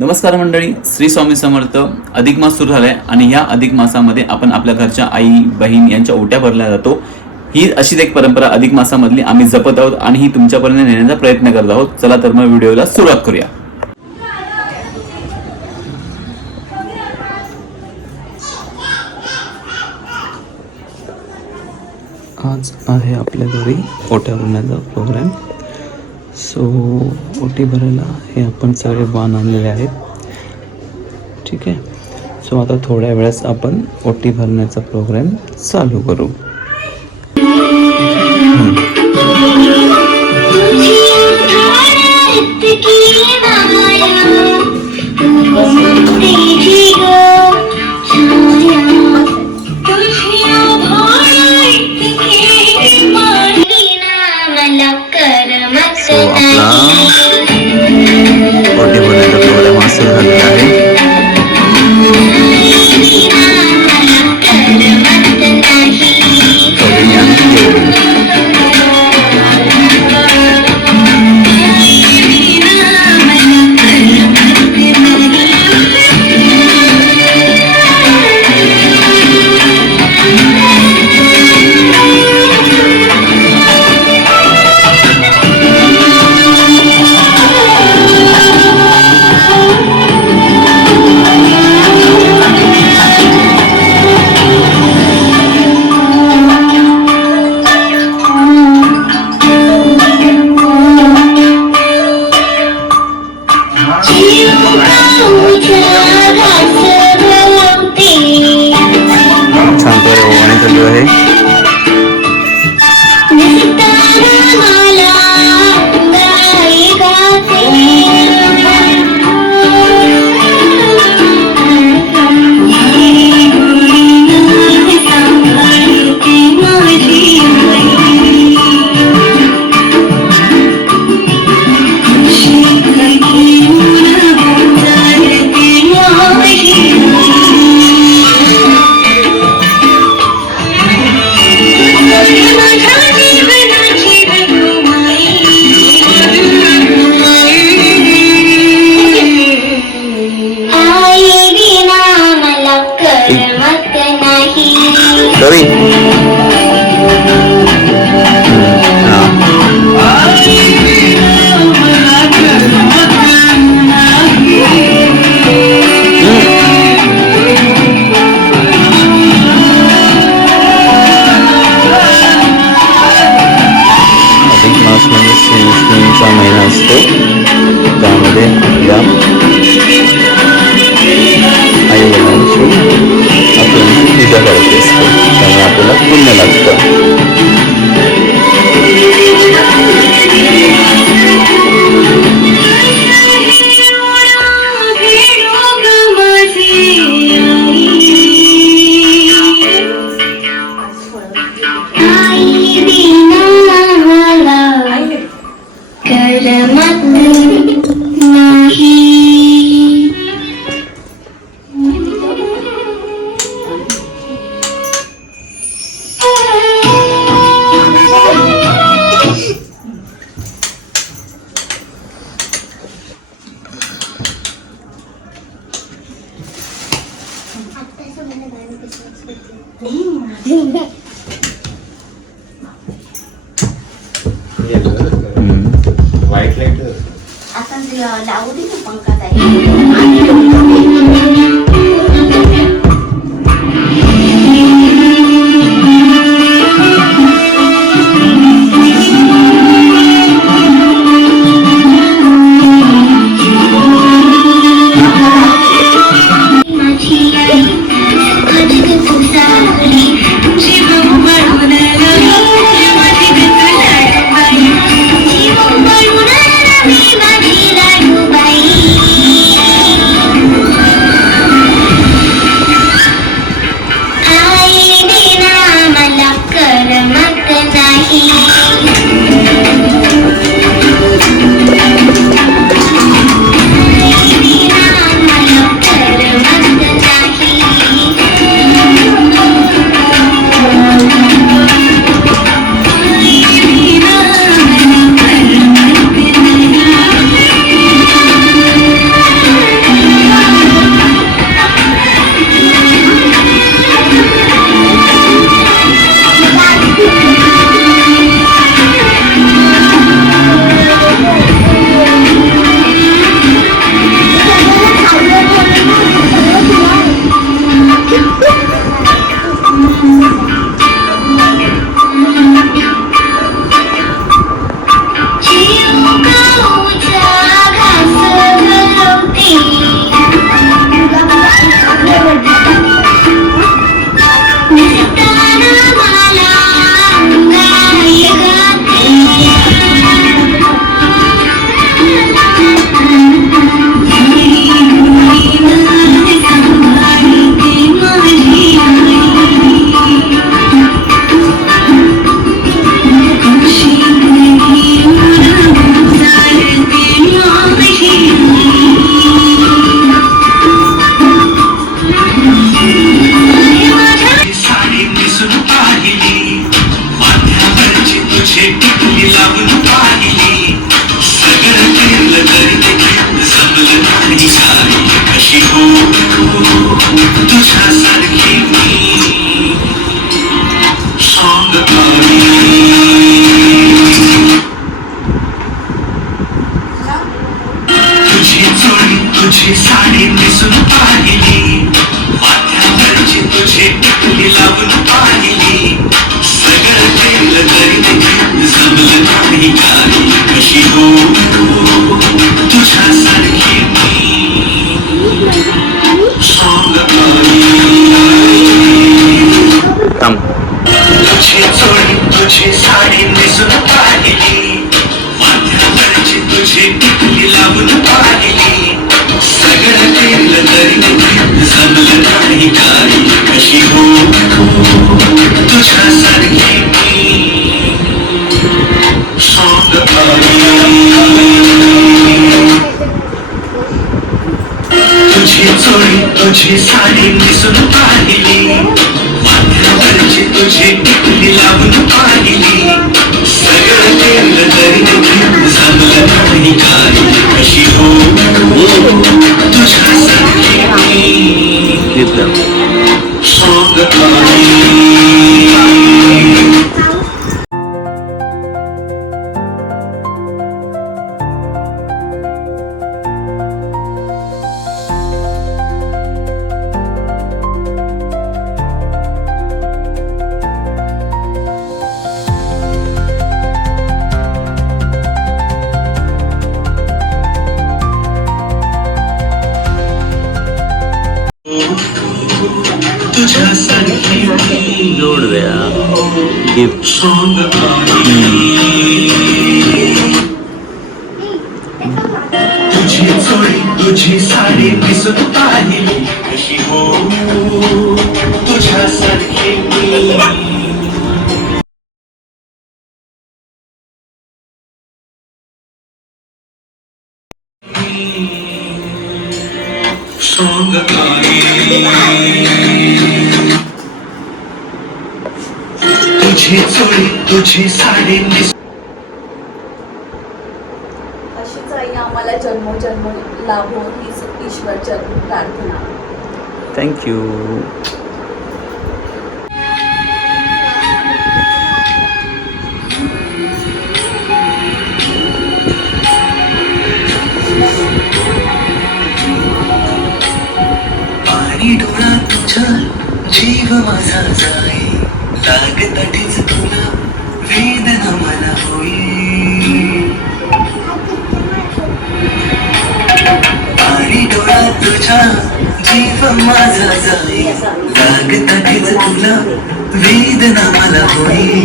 नमस्कार मंडळी, श्री स्वामी समर्थ. अधिक मास सुरू झालाय आणि या अधिक मासामध्ये आपण आपल्या घरच्या आई बहीण यांच्या ओट्या भरल्या जातो. ही अशीच एक परंपरा अधिक मासामधली आम्ही जपत आहोत आणि ही तुमच्यापर्यंत नेण्याचा प्रयत्न करत आहोत. चला तर मग व्हिडिओला सुरुवात करूया. आज आहे आपल्या घरी ओट्या भरण्याचा प्रोग्राम. सो ओटी भरायला हे आपण सगळे वाण आणलेले आहेत. ठीक आहे. सो आता थोड्या वेळास आपण ओटी भरण्याचा प्रोग्राम चालू करू. ओटी भरण्याचा प्रोग्राम असं झालेला आहे. महिना असतो, त्यामध्ये आपल्या आई वडिलांची आपण पूजा करायची असते, त्यामुळे आपल्याला पुण्य लागतं. वाईट लाईट आता लावू दे ना पंखा कशी हो तुझ्यासारखी मी सॉंग तुझी जोडी तुझी साडी नेसून पाहिली माथ्यावरची तुझी टिकली लावून पाहिली सगळं केलं तरी देखील जमलं नाही काही कशी हो तुझ्यासारखी मी सॉंग तुझी जोडी तुझी साडी नेसून पाहिली माथ्यावरची तुझी टिकली लावून पाहिली सगळं केलं तरी देखील जमलं नाही काही कशी हो तुझ्यासारखी मी सॉंग तुझी जोडी तुझी साडी नेसून पाहिली माथ्यावरची तुझी टिकली लावून पाहिली सगळं केलं तरी देखील जमलं नाही काही कशी हो तुझ्यासारखी मी सॉंग तुझ्यासारखी जोड द्या गिफ्ट सॉंग तुझी जोडी तुझी साडी दिसत पाहिली कशी हो तुझ्यासारखी मी सॉंग तुझी जोडी तुझी साडी अशीच आई आम्हाला जन्मोजन्म लाभो हीच ईश्वरचरणी प्रार्थना. थँक्यू. पाणी डोळा तुझा जीव माझा जाई लागताटीच तुला वेदना मला होई पाणी डोळा तुझा जीव माझा जाई लागताटीच तुला वेदना मला होई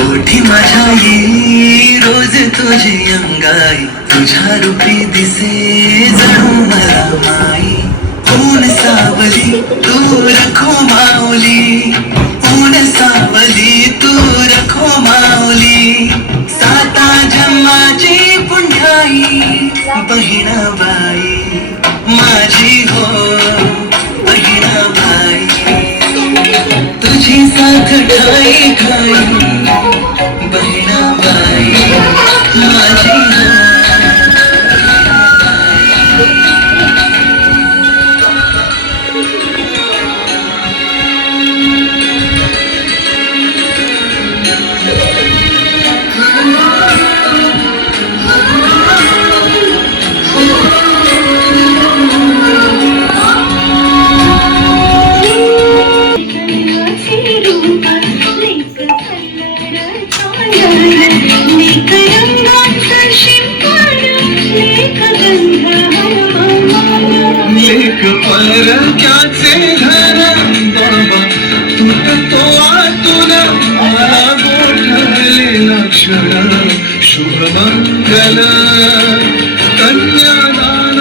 ओठी माझ्या येई रोज तुझी अंगाई तुझ्या रूपी दिसे जणू मला माई ऊन सावली तू रखो माऊली ऊन सावली तू रखो माऊली साता जन्माची पुण्याई बहिणाबाई माझी हो बहिणाबाई तुझी साथ ठाई ठाई बहिणाबाई माझी हो परक्याचे घर बाबा तुटतो आतून मला गोठवले लक्षण शुभमंगल कन्यादान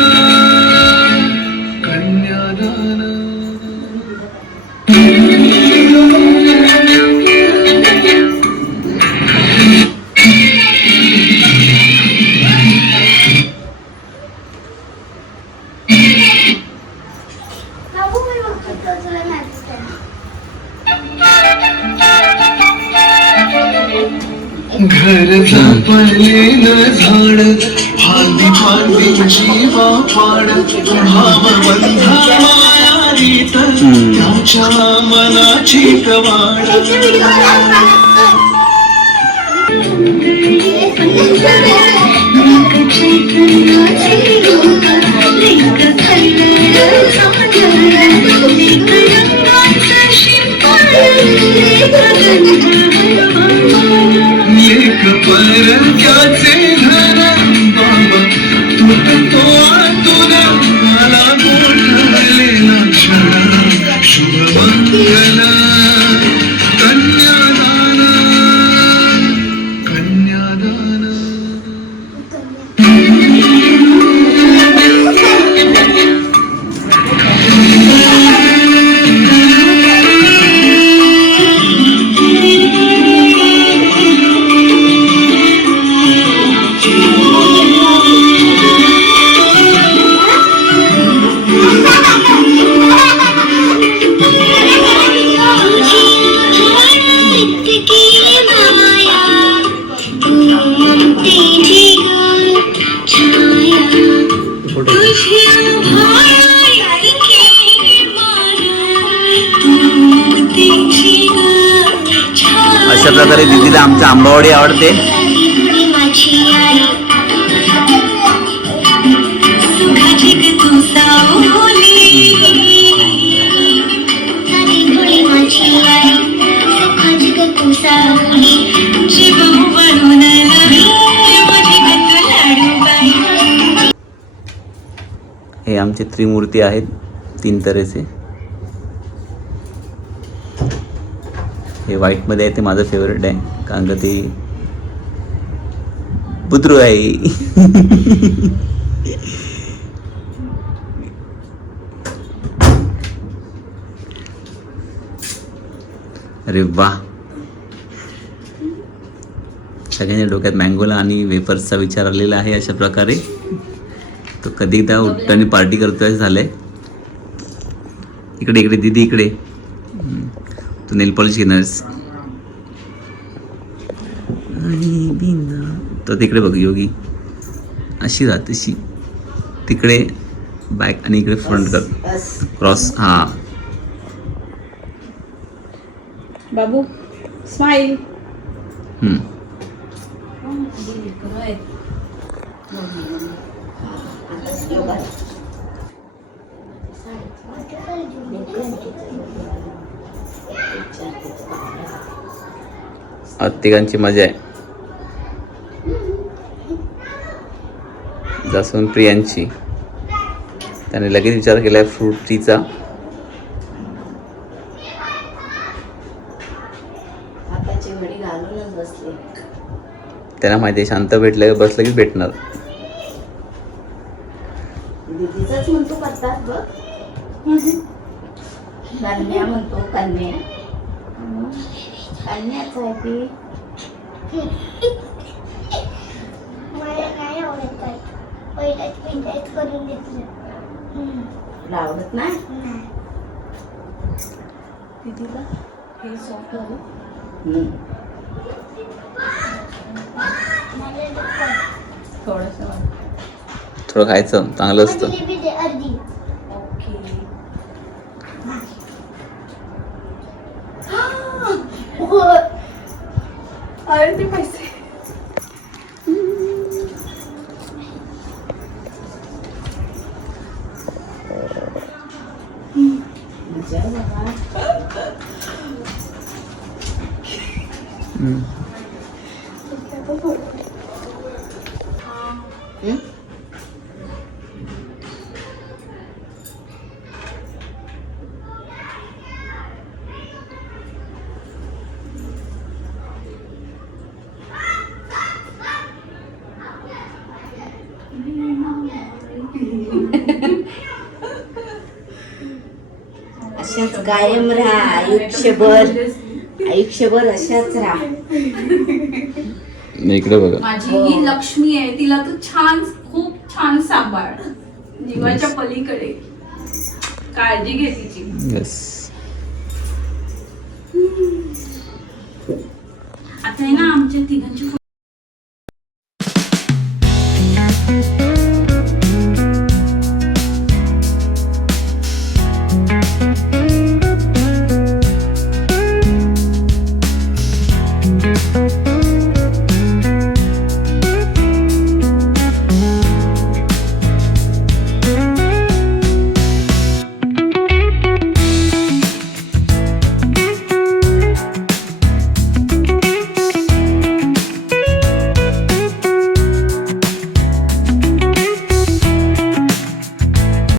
कन्यादान घरचा पडलेलं झाड फांदी फांदी जीवा पाड भावबंधा मायारीत त्याच्या मनाची कवाड लेक परक्याचे धन बाबा तू तो तुला मला गोठवलेला क्षण शुभ मंगल कन्यादान कन्यादान अशा प्रकारे दीदीला आमच्या आंबावडी आवडते. हे आमचे त्रिमूर्ती आहेत 3 तऱ्हेचे. हे व्हाईटमध्ये आहे ते माझं फेवरेट आहे कारण का ते बुद्रू आहे. अरे वा, सगळ्यांच्या डोक्यात मँगोला आणि वेफर्सचा विचार आलेला आहे. अशा प्रकारे तो कधी एकदा उठताना पार्टी करतोय झालंय. इकडे इकडे दीदी इकडे, तू नेल पॉलिश घेणारस आणि बिना तर तिकडे बघ योगी अशी राहते अशी तिकडे बॅक आणि इकडे फ्रंट कर क्रॉस. हा बाबू स्माइल. तिघांची मजा आहे. जास्वंत प्रियांची, त्याने लगेच विचार केलाय फ्रूटीचा. त्यांना माहिती आहे शांत भेटलं बसलं की भेटणार. दीदीचाच म्हणतो करतात बघ. कन्या म्हणतो कन्या. कन्याच आहे ती. मला नाही आवडत आहे. पहिल्याच मिनिटात करून घेतलं. तुला आवडत नाही. दीदीला हे सॉफ्ट झालं. थोडं खायचं चांगलं असतं. अर्धी अरे ते पैसे अशाच कायम राहा. आयुष्यभर अशाच राहा. इकडे बघा, माझी ही लक्ष्मी आहे, तिला तू छान खूप छान सांभाळ. जीवाच्या पलीकडे काळजी घे तिची. येस. आता आहे ना आमच्या आमच्या तिघांची Thank